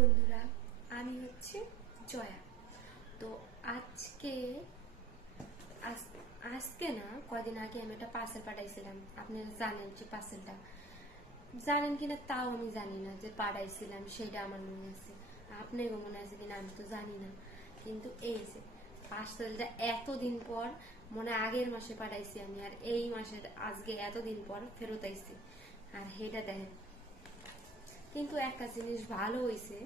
বন্ধুরা, আমি হচ্ছে জয়া। তো আজকে আজকে না, কয়দিন আগে আমি একটা পার্সেল পাঠাইছিলাম। আপনারা জানেন যে পার্সেলটা জানেন কিনা তাও আমি জানি না, যে পাঠাইছিলাম সেটা আমার মনে আছে। আপনারও মনে আছে কিনা আমি তো জানি না, কিন্তু এই যে পার্সেলটা এতদিন পর, মনে আগের মাসে পাঠাইছি আমি, আর এই মাসের আজকে এতদিন পর ফেরত আইছি। আর সেটা দেখেন, কিন্তু একটা জিনিস ভালো হয়েছে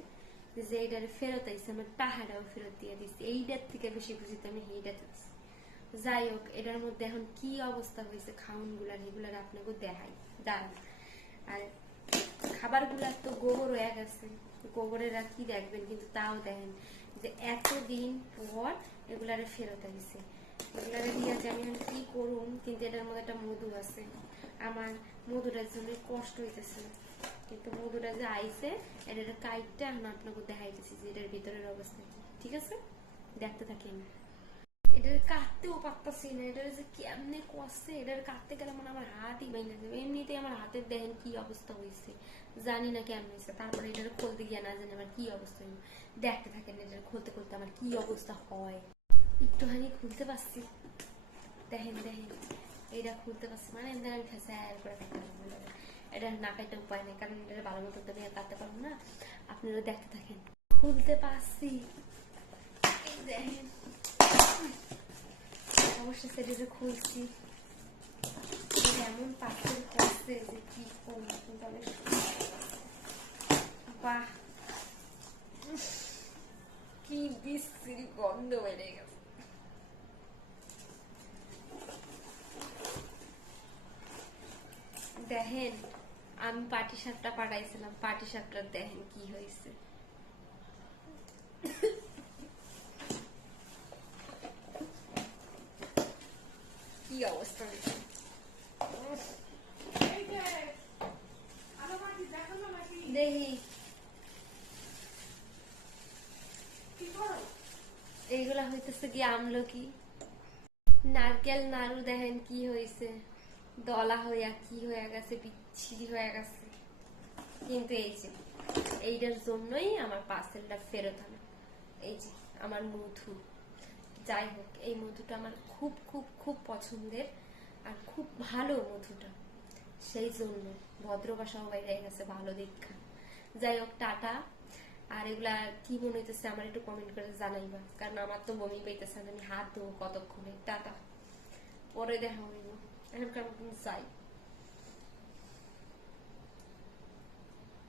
যে এইটার ফেরত আইছে, আমার টাকাটাও ফেরত দিয়ে দিচ্ছে। এইটার থেকে বেশি খুশি তো আমি এইটাতে দিচ্ছি। যাই হোক, এটার মধ্যে এখন কি অবস্থা হয়েছে খাউন গুলার, এগুলার আপনাকে দেখাই দাঁড়ান। আর খাবার গুলার তো গোবর হয়ে গেছে, গোবরের আর কি দেখবেন, কিন্তু তাও দেখেন যে এতদিন পর এগুলারে ফেরত আইছে। এগুলারে দিয়ে যে আমি এখন কি করুন, কিন্তু এটার মধ্যে একটা মধু আছে। আমার মধুটার জন্য কষ্ট হইতেছে, কিন্তু মধুটা যে আইছে এটার কাইটটা এখন আপনাকে দেখাইতেছি যে এটার ভিতরের অবস্থা কি। ঠিক আছে, দেখতে থাকি আমি। এটার কাটতেও পারতাছি না, এটার যে কেমনে কষছে, এটার কাটতে গেলে মানে আমার হাতই ভেঙে যাবে। এমনিতেই আমার হাতের দেখেন কি অবস্থা হয়েছে, জানি না কেমন হয়েছে। তারপরে এটার খুলতে গিয়ে না জানি আমার কি অবস্থা হইল। দেখতে থাকেন এটার খুলতে খুলতে আমার কি অবস্থা হয়। একটুখানি খুলতে পারছি, দেখেন দেখেন, এটা খুলতে পারছি মানে এমনি আমি ফেসার করে থাকতে পারবো। এটা না কাটতে উপায় নেই, কারণ এটা ভালো মতো তো আমি কাটতে পারবো না। আপনারা দেখতে থাকেন, খুলতে পারছি। এই দেখেন, অবশ্যই সেটা খুলছি। এমন পার্সেল করছে যে কি করবো, কিন্তু আমি বাহ, কি বিশ্রী গন্ধ বেড়ে গেছে। দেখেন, আমি পাটি সাপটা পাঠাইছিলাম, পাটি সাপটা দেখেন কি হয়েছে। কি অবস্থা হয়েছে দেখি। এইগুলা হইতেছে কি আমলকি, নারকেল নাড়ু দেখেন কি হয়েছে, দলা হইয়া কি হয়ে গেছে, বিচ্ছিরি হয়ে গেছে। কিন্তু এই যে এইটার জন্যই আমার পার্সেলটা ফেরত আনা। এই যে আমার মধু, যাই হোক এই মধুটা আমার খুব খুব খুব পছন্দের, আর খুব ভালো মধুটা, সেই জন্য ভদ্র বাসাও বাইরে গেছে ভালো দীক্ষা। যাই হোক, টাটা। আর এগুলা কি মনে হইতেছে আমার একটু কমেন্ট করে জানাইবা, কারণ আমার তো বমি পাইতেছে, আমি হাত ধোবো কতক্ষণে। টাটা, পরে দেখা হইব, এখন যাই।